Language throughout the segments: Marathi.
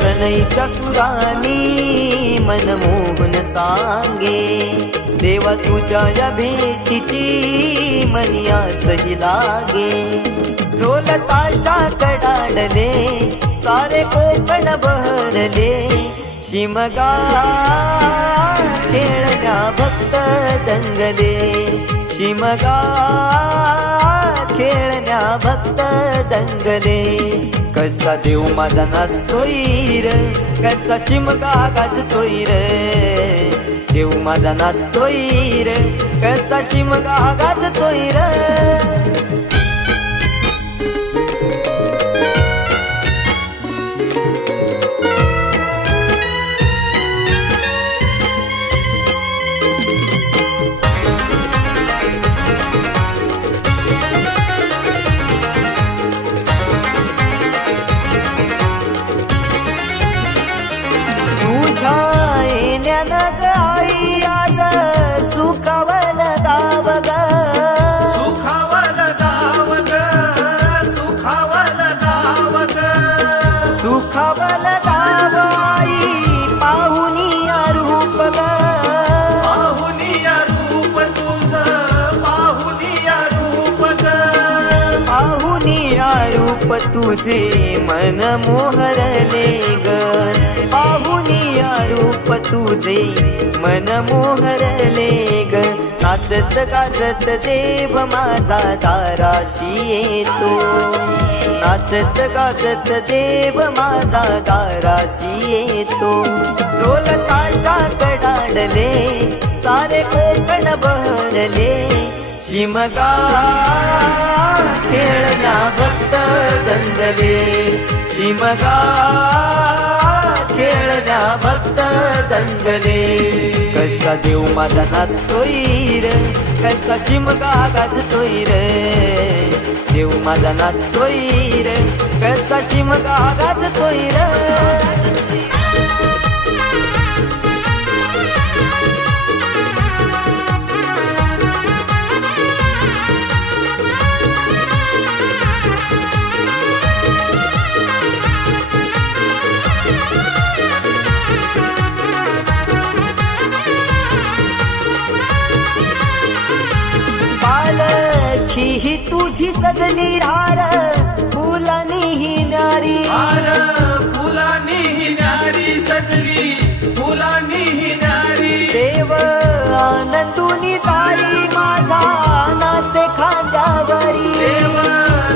सनईच्या सुरानी मनमोहन सांगे, देवा तुझ्या या भेटीची मनी आसही लागे. ढोल ताशा कडाडले सारे कोकण बहरले, शिमगा खेळण्या भक्त दंगले, शिमगा खेळण्या भक्त दंगले. कसा देव माझा नाचतोय र, कसा शिमगा गाजतोय र, देव माझा नाचतोय र, कसा शिमगा गाजतोय र. आई आज सुखावल गाव ग, सुखावल गाव ग, सुखावल गाव ग, सुखावल गाव आई पाहुनिया रूप ग, पाहुनिया रूप तुझ, पाहुनिया रूप ग, पाहुनिया रूप तुझे मन मोहरले ग, पाहुनिया रूप तुझे मन मोहरले ग. नाचत गाजत देव माझा दाराशी येतो, नाचत गाजत देव माझा दाराशी येतो. ढोल ताशा कडाडले सारे कोकण बहरले, शिमगा खेळण्या भक्त दंगले, शिमगा खेळण्या भक्त दंगले. कसा देव माझा नाचतोय र, कसा शिमगा गाजतोय र, देव माझा नाचतोय र, कसा शिमगा गाजतोय र. पालखी ही तुझी सजली रार, फुलानी ही नारी, फुलानी ही नारी सजली, फुलानी ही नारी. देव आनंदुनी जाई माझा नाचे खांद्यावरी, देव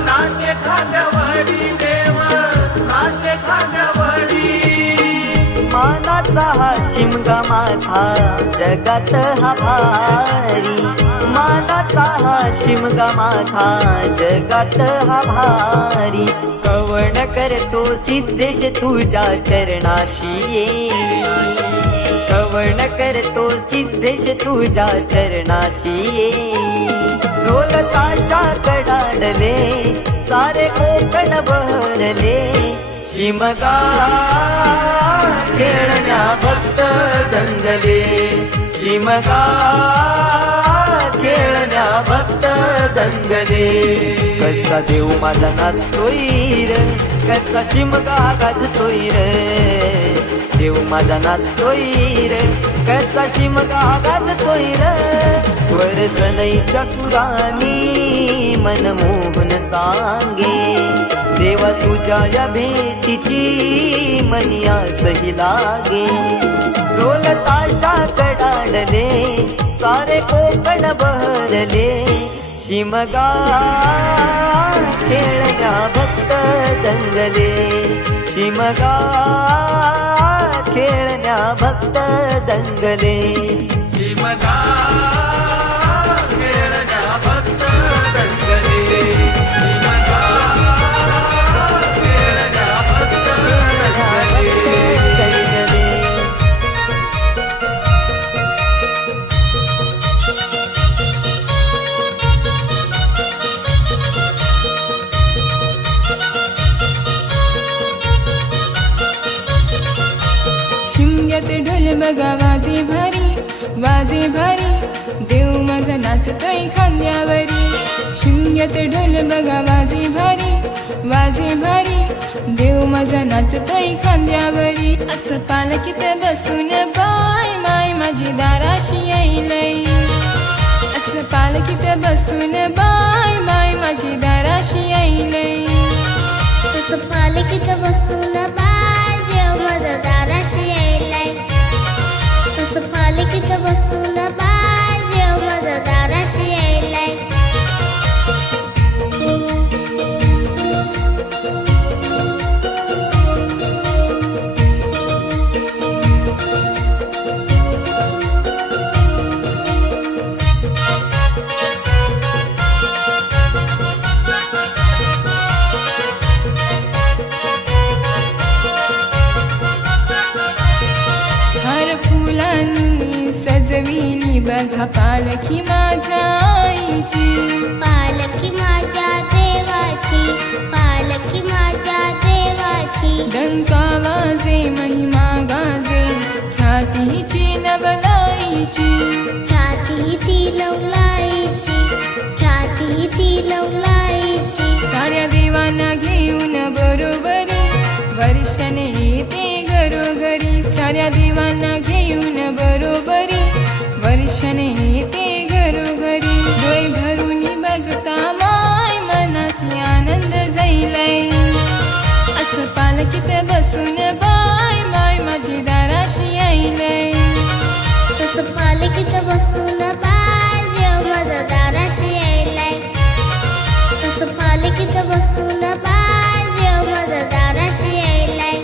नाचे खांद्यावरी, देव नाचे खांद्यावरी. मानाचा हा शिमगा माझा जगात हा भारी, मानाचा हा शिमगा माझा जगात हा भारी. कवण करतो सिद्धेश तुझ्या चरणाशी ये, कवण करतो सिद्धेश तुझ्या चरणाशी ये. ढोल ताशा कडाडले सारे कोकण बहरले, शिमगा खेळण्या भक्त दंगले, शिमगा खेळण्या भक्त दंगले. कसा देव माझा नाचतोय र, कसा शिमगा गाजतोय र, देव माझा नाचतोय र, कसा शिमगा गाजतोय र. स्वर सनईच्या सुरानी मनमोहन सांगे, देवा तुझ्या या भेटीची मनी आसही लागे. ढोल ताशा कडाडले सारे कोकण बहरले, शिमगा खेळण्या भक्त दंगले, शिमगा खेळण्या भक्त दंगले, शिमगा खेळण्या भक्त दंगले, शिमगा खेळण्या भक्त दंगले. शिमग्यात ढोल बघा वाजे भारी, वाजे भारी, देव माझा नाचतोय खांद्यावरी. शिमग्यात ढोल बघा वाजे भारी, वाजे भारी देव माझा नाचतोय खांद्यावरी. असं पालखीत बसून बाय माय माझी दाराशी येईलय. असं पालखीत बसून बाय माय माझी दाराशी येईलय. असं पालखीत बसून बाय देव माझा दाराशी यायलाय. असं पालखीत बसून बाय देव माझा दाराशी यायलाय. हार फुलांनी सजविली बघा पालखी माझ्या आईची. पालखी माझ्या देवाची, पालखी माझ्या देवाची. डंका वाजे महिमा गाजे ख्यातीची नवलाईची. ख्याती ती नवलाईची, ख्याती ती नवलाईची. साऱ्या देवांना घेऊन बरोबरी वर्षाने येते घरोघरी. साऱ्या देवांना घेऊन बरोबरी वर्षाने येते घरोघरी. डोळे भरून बघता माय मनासी आनंद जाईलाय. असं पालखीत बसून बाय माय माझी दाराशी यायलय. असं पालखीत बसून बाय देव माझा दाराशी यायलाय. असं पालखीत बसून बाय देव माझा दाराशी यायलाय.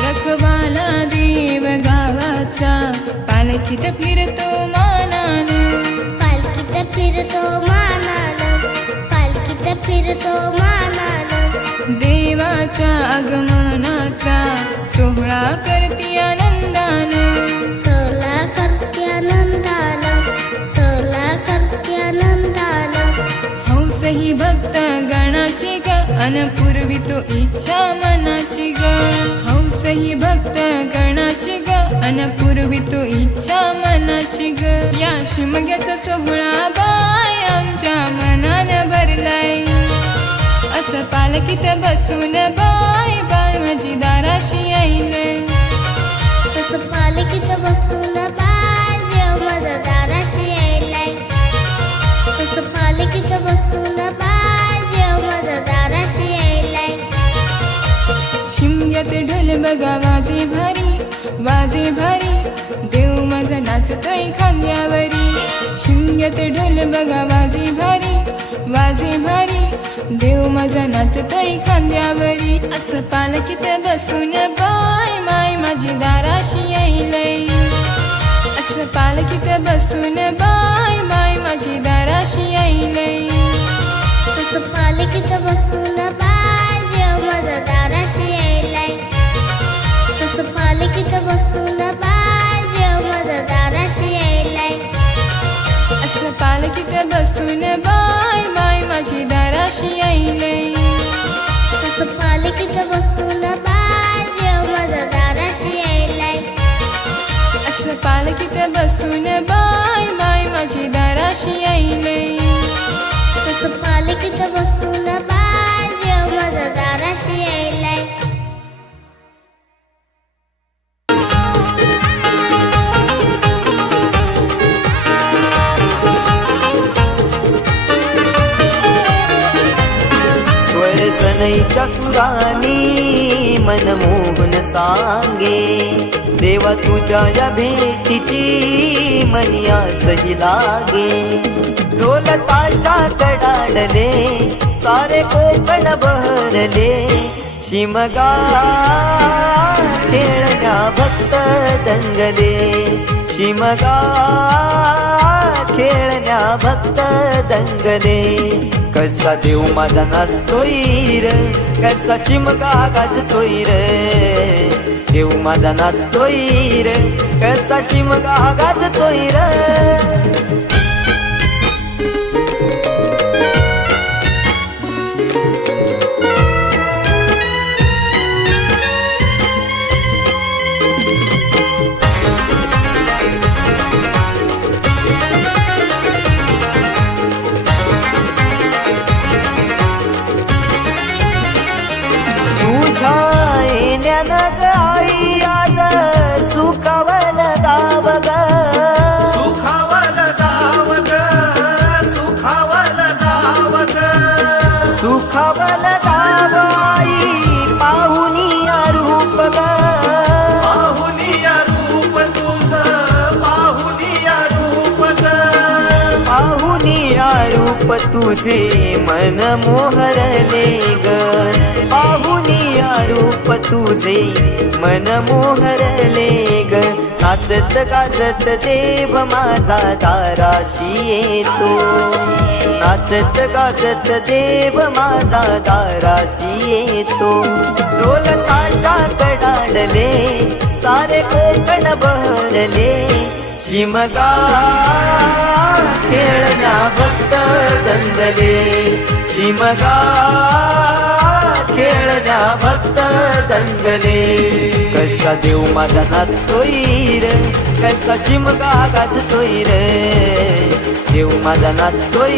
रखवाला देव गावाचा पालखीत फिरतो मानानं. पालखीत फिरतो मानानं, पालखीत फिरतो मानानं. देवाच्या आगमनाचा सोहळा करती आनंदानं. सोला करते आनंदानं, सोला करते आनंदानं. हौस ही भक्त गणाची ग अन पूर्वी तो इच्छा मनाची ग. हौस ही भक्त गणाची ग अन पूर्वी तो इच्छा मनाची ग. या शिमग्याचा सोहळा बाय आमच्या मनानं भरलाय. असं पालखीत बसून बाय बाय माझी दाराशी यायलय. असं पालखीत बसून बाय देव माझा दाराशी यायलाय. असं पालखीत बसून बाय देव माझा दाराशी यायलाय. शिमग्यात ढोल बघा वाजे भारी वाजे भारी देव माझा नाचतोय खांद्यावरी. शिमग्यात ढोल बघा वाजे भारी वाजे भारी देव माझा नाचतोय खांद्यावरी. असं पालखीत बसून बाय माय माझी दाराशी यायलय. असं पालखीत बसून बाय माय माझी दाराशी यायलय. असं पालखीत बसून बाय देव माझा दाराशी यायलाय. असं पालखीत बसून बाय देव माझा दाराशी यायलाय. असं पालखीत बसून बाय माय माझी दाराशी यायलय. असं पालखीत बसून बाय देव माझा दाराशी यायलाय. असं पालखीत बसून बाय माय माझी दाराशी यायलय. असं पालखीत बसून बाय देव माझा दाराशी यायलाय. स्वर सनईच्या सुरानी मनमोहन सांगे. देवा तुझ्या या भेटीची मनी आसही लागे. ढोल ताशा कडाडले सारे कोकण बहरले. शिमगा खेळण्या भक्त दंगले. शिमगा खेळण्या भक्त दंगले. कसा देव माझा नाचतोय र, कसा शिमगा गाजतोय र. देव माझा नाचतोय र कसा शिमगा गाजतोय र तुझ्या येण्यानं ग आई आज सुखावल गाव ग सुखावल गाव ग सुखावल गाव ग सुखावल गाव आई पाहुनिया रूप ग पाहुनिया रूप तुझं पाहुनिया रूप ग पाहुनिया रूप तुझे मन मोहरले ग पाहुनिया रूप तुझे मन मोहरले ग नाचत गाजत देव माझा दाराशी येतो नाचत गाजत देव माझा दाराशी येतो ढोल ताशा कडाडले सारे कोकण बहरले शिमगा खेळण्या भक्त दंगले शिमगा खेळण्या भक्त दंगले कसा देव माझा नाचतोय र कसा शिमगा गाजतोय र देव माझा नाचतोय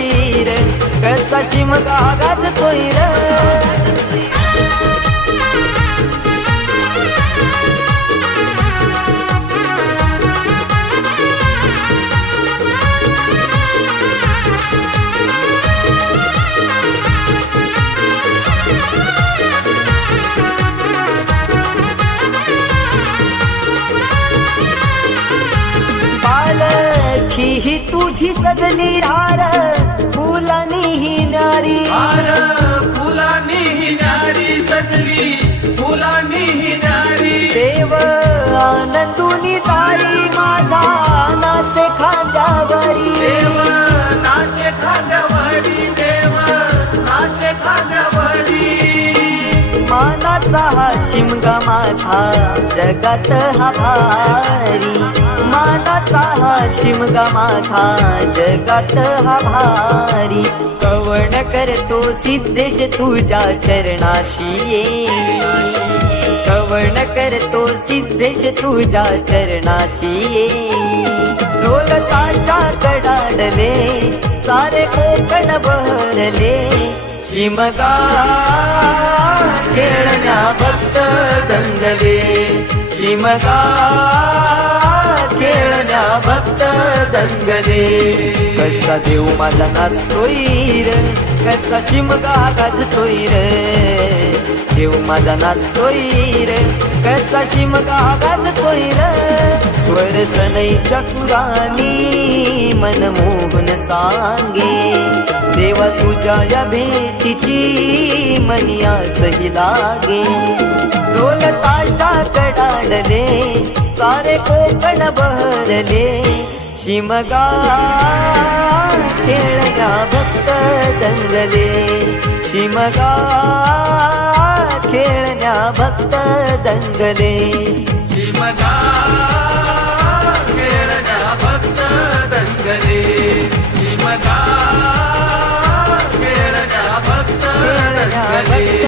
र कसा शिमगा गाजतोय र पालखी ही तुझी सजली रार फुलानी ही नारी हार फुलांनी ही नारी सजली फुलांनी ही नारी देव आनंदुनी जाई माझा नाचे खांद्यावरी देव नाचे खांद्यावरी देव नाचे खांद्यावरी मानाचा हा शिमगा माझा जगात हा भारी मानाचा हा शिमगा माझा जगात हा भारी कवण करतो सिद्धेश तुझ्या चरणाशी ये कवण करतो सिद्धेश तुझ्या चरणाशी ये ढोल ताशा कडाडले सारे कोकण बहरले शिमगा खेळण्या भक्त दंगले शिमगा खेळण्या भक्त दंगले कसा देव माझा नाचतोय र कसा शिमगा गाजतोय र देव माझा नाचतोय र कसा शिमगा गाजतोय र स्वर सनईच्या सुरानी मनमोहन सांगे देवा तुझ्या या भेटीची मनी आसही लागे ढोल ताशा कडाडले सारे कोकण बहरले शिमगा खेळण्या भक्त दंगले शिमगा खेळण्या भक्त दंगले शिमगा खेळण्या भक्त दंगले शिमगा